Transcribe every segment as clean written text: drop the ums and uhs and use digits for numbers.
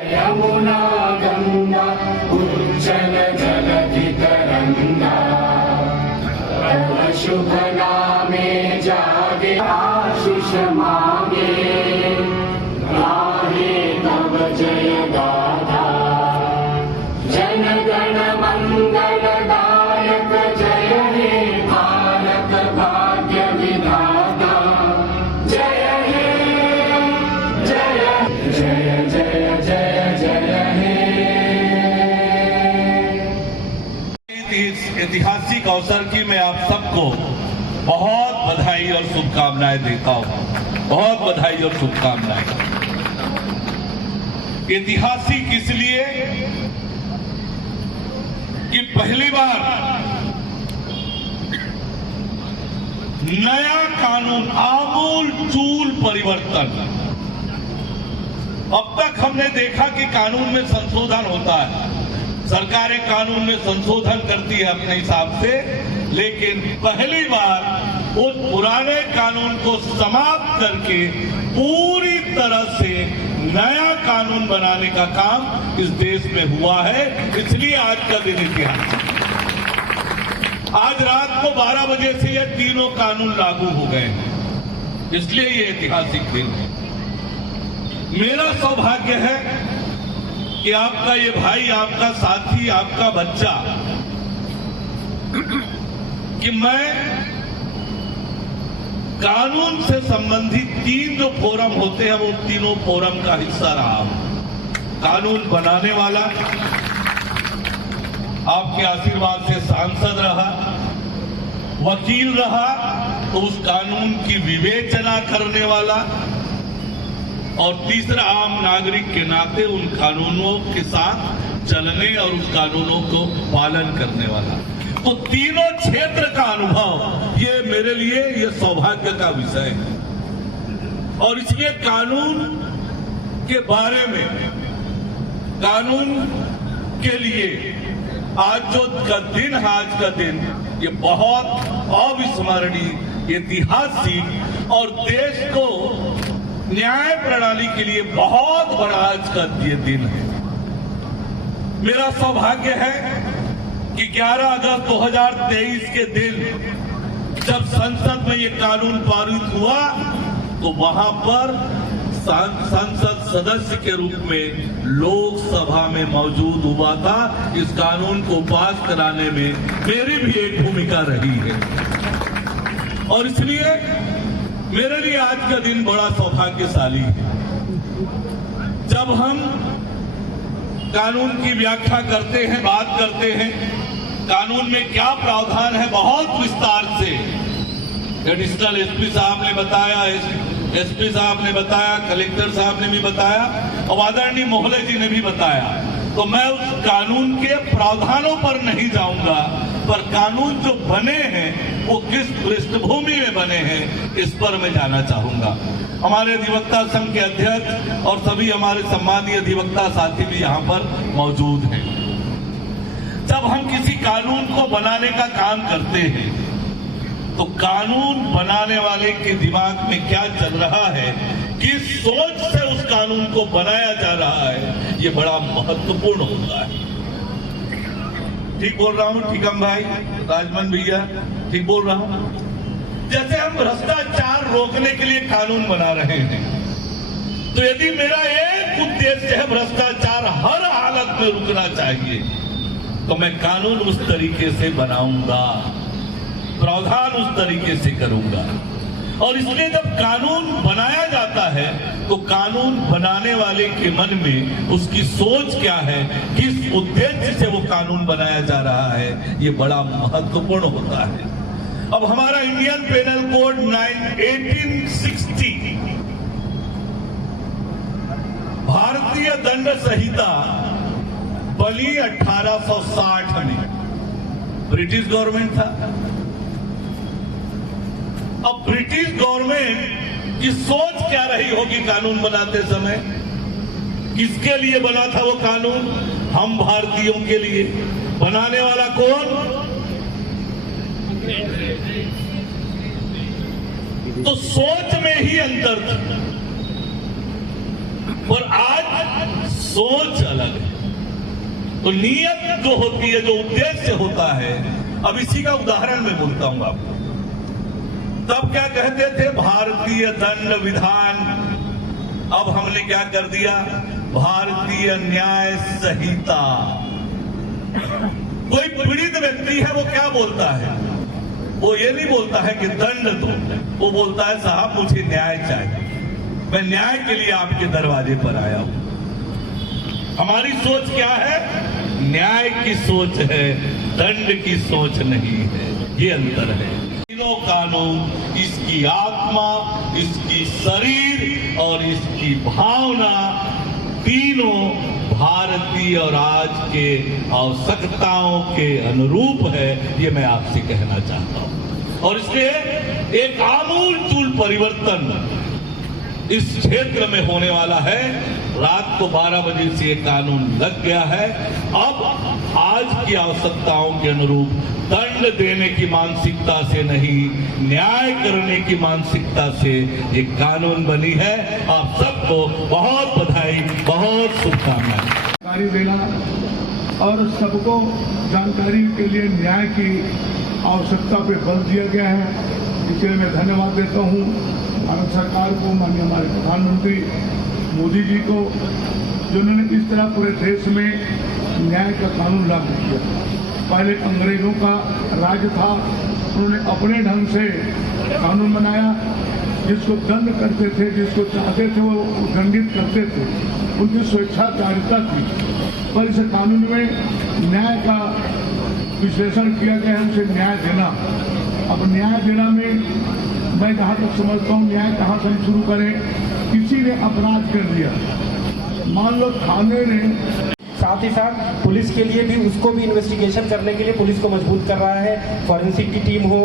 यमुना गंगा उज्जल जलधि तरंगा तव शुभ नामे जागे आशीष मांगे गाहे तव जय गाथा जन गण मंगल दायक जय हे भारत भाग्य विधाता जय हे जय जय जय जय जय हे। इस ऐतिहासिक अवसर की मैं आप सबको बहुत बधाई और शुभकामनाएं देता हूं। बहुत बधाई और शुभकामनाएं। ऐतिहासिक इसलिए कि पहली बार नया कानून, आमूल चूल परिवर्तन। अब तक हमने देखा कि कानून में संशोधन होता है, सरकारें कानून में संशोधन करती है अपने हिसाब से, लेकिन पहली बार उस पुराने कानून को समाप्त करके पूरी तरह से नया कानून बनाने का काम इस देश में हुआ है। इसलिए आज का दिन इतिहास। आज रात को 12 बजे से ये तीनों कानून लागू हो गए हैं, इसलिए ये ऐतिहासिक दिन है। मेरा सौभाग्य है कि आपका ये भाई, आपका साथी, आपका बच्चा, कि मैं कानून से संबंधित 3 जो फोरम होते हैं वो तीनों फोरम का हिस्सा रहा हूं। कानून बनाने वाला, आपके आशीर्वाद से सांसद रहा, वकील रहा तो उस कानून की विवेचना करने वाला, और तीसरा आम नागरिक के नाते उन कानूनों के साथ चलने और उस कानूनों को पालन करने वाला। तो तीनों क्षेत्र का अनुभव ये मेरे लिए ये सौभाग्य का विषय है। और इसलिए कानून के बारे में, कानून के लिए आज जो का दिन है, आज का दिन ये बहुत अविस्मरणीय, ऐतिहासिक और देश को न्याय प्रणाली के लिए बहुत बड़ा आज का ये दिन है। मेरा सौभाग्य है कि 11 अगस्त 2023 के दिन जब संसद में ये कानून पारित हुआ तो वहां पर संसद सदस्य के रूप में लोकसभा में मौजूद हुआ था। इस कानून को पास कराने में मेरी भी एक भूमिका रही है, और इसलिए मेरे लिए आज का दिन बड़ा सौभाग्यशाली है। जब हम कानून की व्याख्या करते हैं, बात करते हैं, कानून में क्या प्रावधान है, बहुत विस्तार से एडिशनल एसपी साहब ने बताया, एसपी साहब ने बताया, कलेक्टर साहब ने भी बताया, और आदरणीय महोदय जी ने भी बताया। तो मैं उस कानून के प्रावधानों पर नहीं जाऊंगा, पर कानून जो बने हैं वो किस पृष्ठभूमि में बने हैं इस पर मैं जाना चाहूंगा। हमारे अधिवक्ता संघ के अध्यक्ष और सभी हमारे सम्मानीय अधिवक्ता साथी भी यहाँ पर मौजूद हैं। जब हम किसी कानून को बनाने का काम करते हैं तो कानून बनाने वाले के दिमाग में क्या चल रहा है, किस सोच से उस कानून को बनाया जा रहा है, ये बड़ा महत्वपूर्ण होता है। ठीक बोल रहा हूँ ठीकम भाई, राजमन भैया, ठीक बोल रहा हूँ? जैसे हम भ्रष्टाचार रोकने के लिए कानून बना रहे हैं, तो यदि मेरा एक उद्देश्य है भ्रष्टाचार हर हालत में रुकना चाहिए, तो मैं कानून उस तरीके से बनाऊंगा, प्रावधान उस तरीके से करूंगा। और इसलिए जब कानून बनाया जाता है तो कानून बनाने वाले के मन में उसकी सोच क्या है, किस उद्देश्य से वो कानून बनाया जा रहा है, ये बड़ा महत्वपूर्ण होता है। अब हमारा इंडियन पेनल कोड 1860, भारतीय दंड संहिता बनी 1860 में, ब्रिटिश गवर्नमेंट था। अब ब्रिटिश गवर्नमेंट की सोच क्या रही होगी कानून बनाते समय, किसके लिए बना था वो कानून? हम भारतीयों के लिए। बनाने वाला कौन? तो सोच में ही अंतर था। पर आज सोच अलग है। तो नीयत जो होती है, जो उद्देश्य होता है, अब इसी का उदाहरण मैं बोलता हूं आपको। तब क्या कहते थे, भारतीय दंड विधान, अब हमने क्या कर दिया, भारतीय न्याय संहिता। कोई पीड़ित व्यक्ति है, वो क्या बोलता है, वो ये नहीं बोलता है कि दंड दो, वो बोलता है साहब मुझे न्याय चाहिए, मैं न्याय के लिए आपके दरवाजे पर आया हूं। हमारी सोच क्या है, न्याय की सोच है, दंड की सोच नहीं है। ये अंतर है। तीनों कानून, इसकी आत्मा, इसकी शरीर और इसकी भावना, तीनों भारतीय और आज के आवश्यकताओं के अनुरूप है। ये मैं आपसे कहना चाहता हूं। और इसलिए एक आमूलचूल परिवर्तन इस क्षेत्र में होने वाला है। रात को 12 बजे से ये कानून लग गया है। अब आज की आवश्यकताओं के अनुरूप दंड देने की मानसिकता से नहीं, न्याय करने की मानसिकता से ये कानून बनी है। आप सबको बहुत बधाई, बहुत शुभकामनाएं। जानकारी देना और सबको जानकारी के लिए न्याय की आवश्यकता पे बल दिया गया है, इसलिए मैं धन्यवाद देता हूँ भारत सरकार को, माननीय हमारे प्रधानमंत्री मोदी जी को, जिन्होंने इस तरह पूरे देश में न्याय का कानून लागू किया। पहले अंग्रेजों का राज था, उन्होंने अपने ढंग से कानून बनाया, जिसको दंड करते थे, जिसको चाहते थे वो दंडित करते थे, उनकी स्वेच्छाचारिता थी। पर इस कानून में न्याय का विश्लेषण किया गया है, उसे न्याय देना। अब न्याय देना में मैं जहाँ तक समझता हूँ, न्याय कहाँ से हम शुरू करें। किसी ने अपराध कर दिया, मान लो थाने ने, साथ ही साथ पुलिस के लिए भी, उसको भी इन्वेस्टिगेशन करने के लिए पुलिस को मजबूत कर रहा है। फॉरेंसिक की टीम हो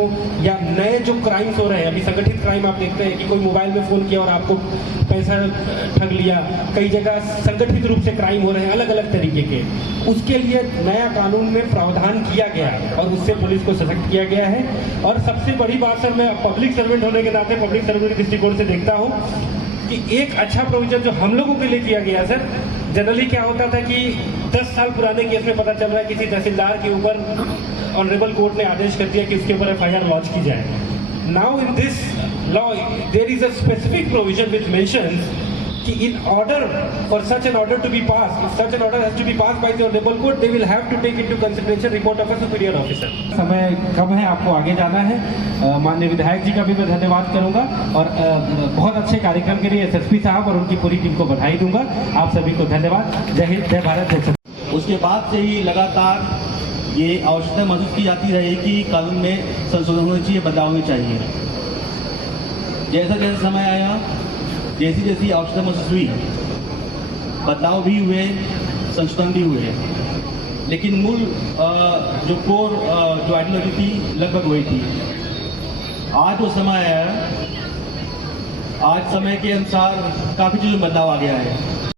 या नए जो क्राइम्स हो रहे हैं, अभी संगठित क्राइम आप देखते हैं कि कोई मोबाइल में फोन किया और आपको पैसा ठग लिया, कई जगह संगठित रूप से क्राइम हो रहे हैं अलग अलग तरीके के। उसके लिए नया कानून में प्रावधान किया गया और उससे पुलिस को सशक्त किया गया है। और सबसे बड़ी बात सर, मैं पब्लिक सर्वेंट होने के नाते पब्लिक सर्वेंट के दृष्टिकोण से देखता हूँ कि एक अच्छा प्रोविजन जो हम लोगों के लिए किया गया सर, जनरली क्या होता था कि 10 साल पुराने केस में पता चल रहा है किसी तहसीलदार के ऊपर ऑनरेबल कोर्ट ने आदेश कर दिया कि उसके ऊपर FIR लॉन्च की जाए। Now in this law there is a specific provision which mentions कि in order for such an order to be passed, if such an order has to be passed by the honorable court, they will have to take into consideration report of a superior officer. समय कम है, आपको आगे जाना है। माननीय विधायक जी का भी मैं धन्यवाद करूंगा और बहुत अच्छे कार्यक्रम के लिए SSP साहब और उनकी पूरी टीम को बधाई दूंगा। आप सभी को धन्यवाद। जय हिंद, जय भारत, जय छत्तीसगढ़। उसके बाद से ही लगातार ये आवश्यकता महसूस की जाती रही कि कानून में संशोधन होने चाहिए, बदलाव होने चाहिए। जैसा जैसा समय आया, जैसी जैसी आवश्यकता महसूस हुई, बदलाव भी हुए, संशोधन भी हुए, लेकिन मूल जो कोर जो आइडियोलॉजी थी लगभग वही थी। आज वो समय आया, आज समय के अनुसार काफ़ी चीज़ों में बदलाव आ गया है।